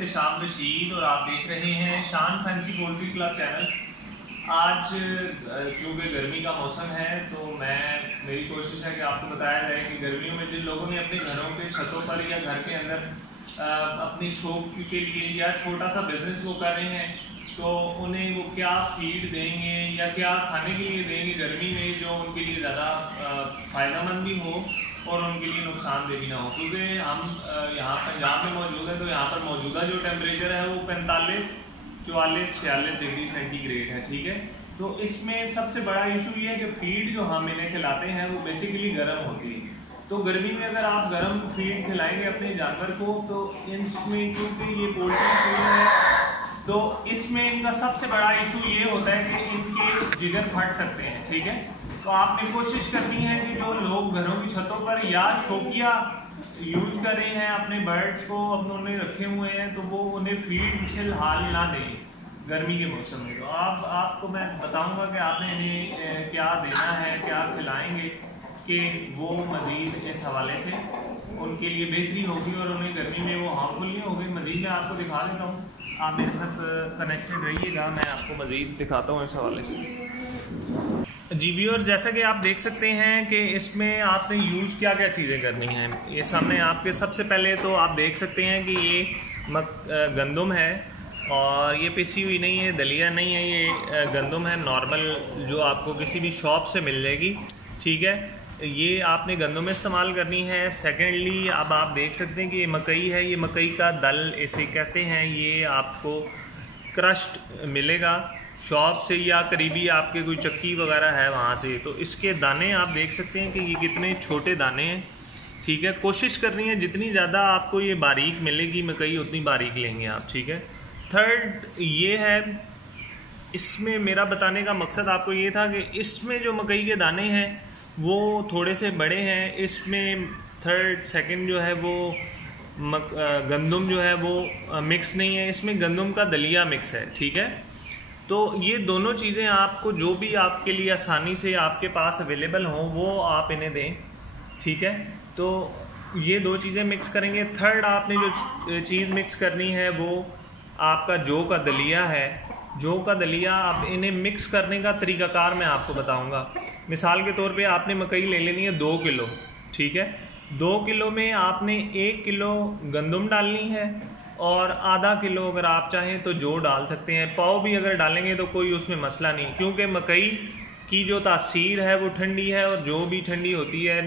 इत्तेशाम रशीद और आप देख रहे हैं शान फैंसी पोल्ट्री क्लब चैनल। आज चूँकि गर्मी का मौसम है तो मेरी कोशिश है कि आपको बताया जाए कि गर्मियों में जिन लोगों ने अपने घरों के छतों पर या घर के अंदर अपनी शौक के लिए या छोटा सा बिजनेस वो कर रहे हैं तो उन्हें वो क्या फीड देंगे या क्या खाने के लिए देंगे गर्मी में जो उनके लिए ज़्यादा फ़ायदेमंद भी हो और उनके लिए नुकसानदेह भी ना हो। क्योंकि हम यहाँ पंजाब में मौजूद है तो यहाँ पर मौजूदा जो टेम्परेचर है वो 45, 44, 46 डिग्री सेंटीग्रेड है। ठीक है, तो इसमें सबसे बड़ा इशू ये है कि फीड जो हम इन्हें खिलाते हैं वो बेसिकली गर्म होती है। तो गर्मी में अगर आप गर्म फीड खिलाएंगे अपने जानवर को तो इसमें क्योंकि ये पोल्ट्री फीड है तो इसमें इनका सबसे बड़ा इशू ये होता है कि इनके जिगर फट सकते हैं। ठीक है, तो आपने कोशिश करनी है कि जो लोग घरों की छतों पर या शौकिया यूज़ कर रहे हैं अपने बर्ड्स को उन्होंने रखे हुए हैं तो वो उन्हें फीड फिलहाल ना दें गर्मी के मौसम में। तो आपको मैं बताऊंगा कि आपने इन्हें क्या देना है, क्या खिलाएंगे कि वो मज़ीद इस हवाले से उनके लिए बेहतरी होगी और उन्हें गर्मी में वो हार्मफुल नहीं होगी। मज़ीद मैं आपको दिखा देता हूँ, आप मेरे साथ कनेक्टेड रहिएगा, मैं आपको मज़ीद दिखाता हूँ इस हवाले से। जी व्यूअर्स, जैसा कि आप देख सकते हैं कि इसमें आपने यूज़ क्या क्या चीज़ें करनी हैं। ये सामने आपके सबसे पहले तो आप देख सकते हैं कि ये गंदम है और ये पिसी हुई नहीं है, दलिया नहीं है, ये गंदम है नॉर्मल जो आपको किसी भी शॉप से मिल जाएगी। ठीक है, ये आपने गंदम में इस्तेमाल करनी है। सेकेंडली अब आप देख सकते हैं कि ये मकई है, ये मकई का दल इसे कहते हैं, ये आपको क्रश्ड मिलेगा शॉप से या करीबी आपके कोई चक्की वगैरह है वहाँ से। तो इसके दाने आप देख सकते हैं कि ये कितने छोटे दाने हैं। ठीक है, कोशिश करनी है जितनी ज़्यादा आपको ये बारीक मिलेगी मकई उतनी बारीक लेंगे आप। ठीक है, थर्ड ये है, इसमें मेरा बताने का मकसद आपको ये था कि इसमें जो मकई के दाने हैं वो थोड़े से बड़े हैं, इसमें थर्ड सेकंड जो है वो गंदम जो है वो मिक्स नहीं है, इसमें गंदम का दलिया मिक्स है। ठीक है, तो ये दोनों चीज़ें आपको जो भी आपके लिए आसानी से आपके पास अवेलेबल हों वो आप इन्हें दें। ठीक है, तो ये दो चीज़ें मिक्स करेंगे। थर्ड आपने जो चीज़ मिक्स करनी है वो आपका जौ का दलिया है। जौ का दलिया आप इन्हें मिक्स करने का तरीक़ाकार मैं आपको बताऊंगा। मिसाल के तौर पे आपने मकई ले लेनी है 2 किलो। ठीक है, 2 किलो में आपने 1 किलो गंदम डालनी है और आधा किलो अगर आप चाहें तो जौ डाल सकते हैं। पाव भी अगर डालेंगे तो कोई उसमें मसला नहीं, क्योंकि मकई की जो तासीर है वो ठंडी है और जौ भी ठंडी होती है।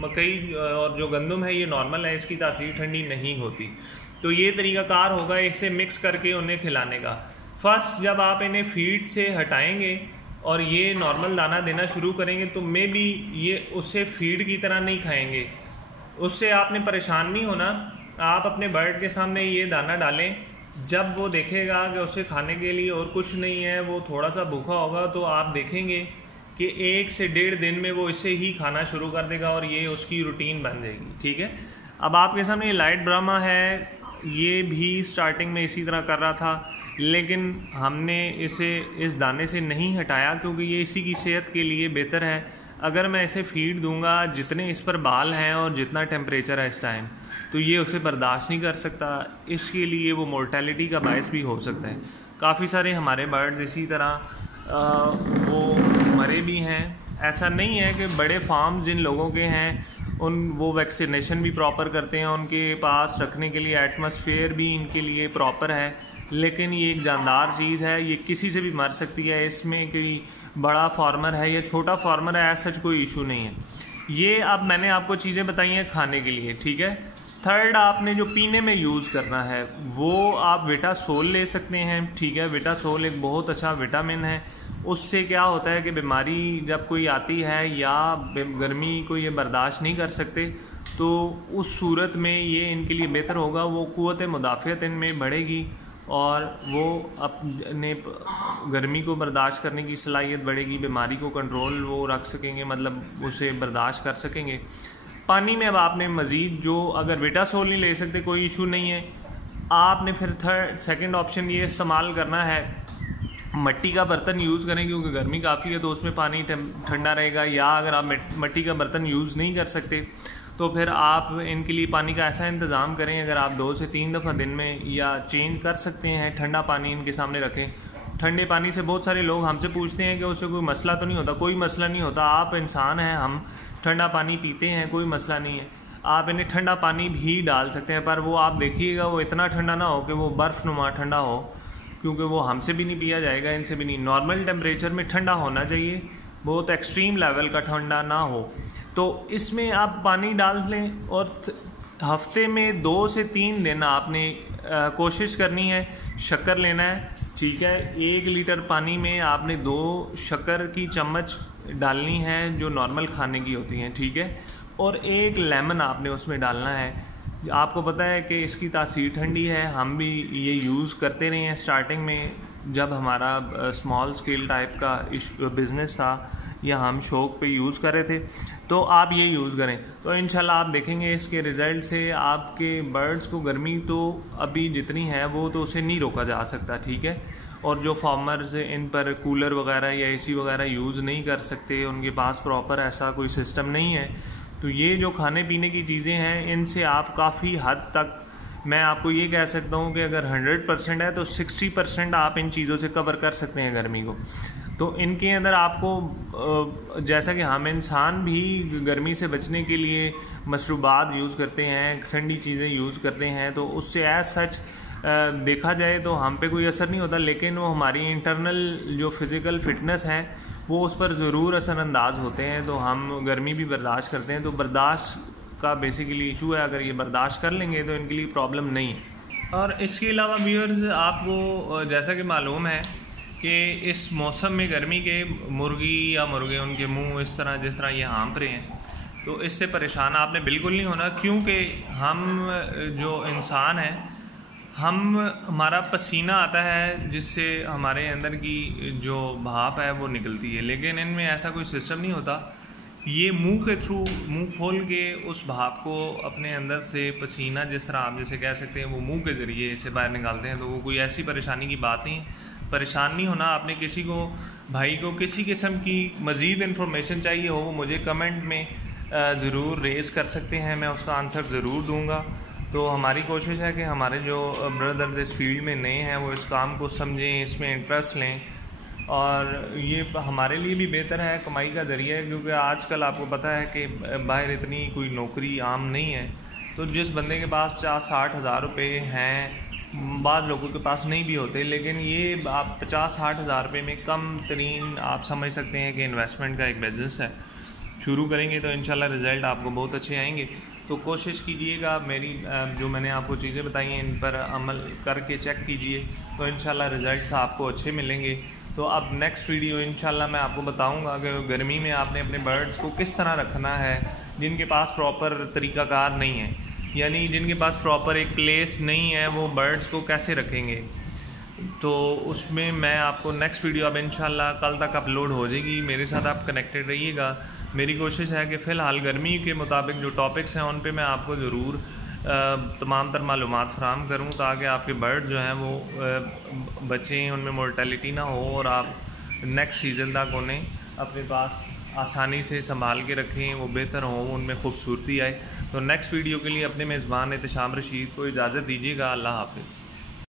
मकई और जो गंदम है ये नॉर्मल है, इसकी तासीर ठंडी नहीं होती। तो ये तरीक़ाकार होगा इसे मिक्स करके उन्हें खिलाने का। फर्स्ट जब आप इन्हें फीड से हटाएंगे और ये नॉर्मल दाना देना शुरू करेंगे तो मे बी ये उससे फीड की तरह नहीं खाएंगे, उससे आपने परेशान नहीं होना। आप अपने बर्ड के सामने ये दाना डालें, जब वो देखेगा कि उसे खाने के लिए और कुछ नहीं है, वो थोड़ा सा भूखा होगा तो आप देखेंगे कि 1 से 1.5 दिन में वो इसे ही खाना शुरू कर देगा और ये उसकी रूटीन बन जाएगी। ठीक है, अब आपके सामने लाइट ब्राह्मा है, ये भी स्टार्टिंग में इसी तरह कर रहा था लेकिन हमने इसे इस दाने से नहीं हटाया क्योंकि ये इसी की सेहत के लिए बेहतर है। अगर मैं इसे फीड दूंगा जितने इस पर बाल हैं और जितना टेम्परेचर है इस टाइम तो ये उसे बर्दाश्त नहीं कर सकता, इसके लिए वो मोर्टेलिटी का बायस भी हो सकता है। काफ़ी सारे हमारे बर्ड्स इसी तरह वो मरे भी हैं। ऐसा नहीं है कि बड़े फार्म जिन लोगों के हैं वो वैक्सीनेशन भी प्रॉपर करते हैं, उनके पास रखने के लिए एटमॉस्फेयर भी इनके लिए प्रॉपर है, लेकिन ये एक जानदार चीज़ है, ये किसी से भी मर सकती है। इसमें कोई बड़ा फार्मर है या छोटा फार्मर है ऐसा कोई इशू नहीं है। ये अब मैंने आपको चीज़ें बताई हैं खाने के लिए। ठीक है, थर्ड आपने जो पीने में यूज़ करना है वो आप विटासोल ले सकते हैं। ठीक है, विटासोल एक बहुत अच्छा विटामिन है, उससे क्या होता है कि बीमारी जब कोई आती है या गर्मी को ये बर्दाश्त नहीं कर सकते तो उस सूरत में ये इनके लिए बेहतर होगा। वो क़ुव्वत मुदाफ़ियत इनमें बढ़ेगी और वो अपने गर्मी को बर्दाश्त करने की सलाहियत बढ़ेगी, बीमारी को कंट्रोल वो रख सकेंगे, मतलब उसे बर्दाश्त कर सकेंगे। पानी में अब आपने मज़ीद जो अगर विटासोल नहीं ले सकते कोई इशू नहीं है, आपने फिर सेकंड ऑप्शन ये इस्तेमाल करना है, मट्टी का बर्तन यूज़ करें क्योंकि गर्मी काफ़ी है तो उसमें पानी ठंडा रहेगा। या अगर आप मट्टी का बर्तन यूज़ नहीं कर सकते तो फिर आप इनके लिए पानी का ऐसा इंतज़ाम करें, अगर आप 2 से 3 दफ़ा दिन में या चेंज कर सकते हैं, ठंडा पानी इनके सामने रखें। ठंडे पानी से बहुत सारे लोग हमसे पूछते हैं कि उससे कोई मसला तो नहीं होता। कोई मसला नहीं होता, आप इंसान हैं, हम ठंडा पानी पीते हैं, कोई मसला नहीं है। आप इन्हें ठंडा पानी भी डाल सकते हैं, पर वो आप देखिएगा वो इतना ठंडा ना हो कि वो बर्फ़नुमा ठंडा हो, क्योंकि वो हमसे भी नहीं पिया जाएगा, इनसे भी नहीं। नॉर्मल टेम्परेचर में ठंडा होना चाहिए, बहुत एक्सट्रीम लेवल का ठंडा ना हो। तो इसमें आप पानी डाल लें और हफ्ते में 2 से 3 दिन आपने कोशिश करनी है। शक्कर लेना है, ठीक है, 1 लीटर पानी में आपने 2 शक्कर की चम्मच डालनी है जो नॉर्मल खाने की होती हैं, ठीक है, और 1 लेमन आपने उसमें डालना है। आपको पता है कि इसकी तासीर ठंडी है, हम भी ये यूज़ करते रहे हैं। स्टार्टिंग में जब हमारा स्मॉल स्केल टाइप का बिज़नेस था या हम शौक पे यूज़ कर रहे थे, तो आप ये यूज़ करें तो इंशाल्लाह आप देखेंगे इसके रिज़ल्ट से आपके बर्ड्स को गर्मी तो अभी जितनी है वो तो उसे नहीं रोका जा सकता, ठीक है। और जो फार्मर्स इन पर कूलर वगैरह या एसी वगैरह यूज़ नहीं कर सकते, उनके पास प्रॉपर ऐसा कोई सिस्टम नहीं है, तो ये जो खाने पीने की चीज़ें हैं इनसे आप काफ़ी हद तक, मैं आपको ये कह सकता हूँ कि अगर 100% है तो 60% आप इन चीज़ों से कवर कर सकते हैं गर्मी को। तो इनके अंदर आपको, जैसा कि हम इंसान भी गर्मी से बचने के लिए मशरूबात यूज़ करते हैं, ठंडी चीज़ें यूज़ करते हैं, तो उससे एज सच देखा जाए तो हम पे कोई असर नहीं होता, लेकिन वो हमारी इंटरनल जो फिज़िकल फिटनेस है वो उस पर ज़रूर असरअंदाज होते हैं। तो हम गर्मी भी बर्दाश्त करते हैं, तो बर्दाश्त का बेसिकली इशू है, अगर ये बर्दाश्त कर लेंगे तो इनके लिए प्रॉब्लम नहीं है। और इसके अलावा व्यूअर्स, आपको जैसा कि मालूम है कि इस मौसम में गर्मी के मुर्गी या मुर्गे उनके मुंह इस तरह जिस तरह ये हाँप रहे हैं, तो इससे परेशान आपने बिल्कुल नहीं होना, क्योंकि हम जो इंसान हैं, हमारा पसीना आता है जिससे हमारे अंदर की जो भाप है वो निकलती है, लेकिन इनमें ऐसा कोई सिस्टम नहीं होता। ये मुंह के थ्रू, मुंह खोल के उस भाप को अपने अंदर से पसीना, जिस तरह आप जैसे कह सकते हैं, वो मुंह के ज़रिए इसे बाहर निकालते हैं। तो वो कोई ऐसी परेशानी की बात नहीं, परेशान नहीं होना आपने। किसी को, भाई को किसी किस्म की मज़ीद इन्फॉर्मेशन चाहिए हो, वो मुझे कमेंट में ज़रूर रेज़ कर सकते हैं, मैं उसका आंसर ज़रूर दूँगा। तो हमारी कोशिश है कि हमारे जो ब्रदर्स इस फील्ड में नए हैं वो इस काम को समझें, इसमें इंटरेस्ट लें, और ये हमारे लिए भी बेहतर है, कमाई का ज़रिया है, क्योंकि आजकल आपको पता है कि बाहर इतनी कोई नौकरी आम नहीं है। तो जिस बंदे के पास 50-60 हज़ार रुपये हैं, बाद लोगों के पास नहीं भी होते, लेकिन ये आप 50-60 हज़ार रुपये में कम तरीन आप समझ सकते हैं कि इन्वेस्टमेंट का एक बिज़नेस है। शुरू करेंगे तो इंशाल्लाह रिज़ल्ट आपको बहुत अच्छे आएंगे। तो कोशिश कीजिएगा, मेरी जो मैंने आपको चीज़ें बताई हैं इन पर अमल करके चेक कीजिए, तो इंशाल्लाह रिज़ल्ट्स आपको अच्छे मिलेंगे। तो अब नेक्स्ट वीडियो इंशाल्लाह मैं आपको बताऊंगा कि गर्मी में आपने अपने बर्ड्स को किस तरह रखना है, जिनके पास प्रॉपर तरीक़ाकार नहीं है, यानी जिनके पास प्रॉपर एक प्लेस नहीं है, वो बर्ड्स को कैसे रखेंगे। तो उसमें मैं आपको नेक्स्ट वीडियो अब इंशाल्लाह कल तक अपलोड हो जाएगी, मेरे साथ आप कनेक्टेड रहिएगा। मेरी कोशिश है कि फ़िलहाल गर्मी के मुताबिक जो टॉपिक्स हैं उन पे मैं आपको ज़रूर तमाम तर मालूमात फ़राहम करूँ, ताकि आपके बर्ड जो हैं वो बचें, उनमें मोर्टेलिटी ना हो, और आप नेक्स्ट सीज़न तक उन्हें अपने पास आसानी से संभाल के रखें, वो बेहतर हों, उनमें खूबसूरती आए। तो नेक्स्ट वीडियो के लिए अपने मेज़बान एहतशाम रशीद को इजाज़त दीजिएगा। अल्लाह हाफ़िज़।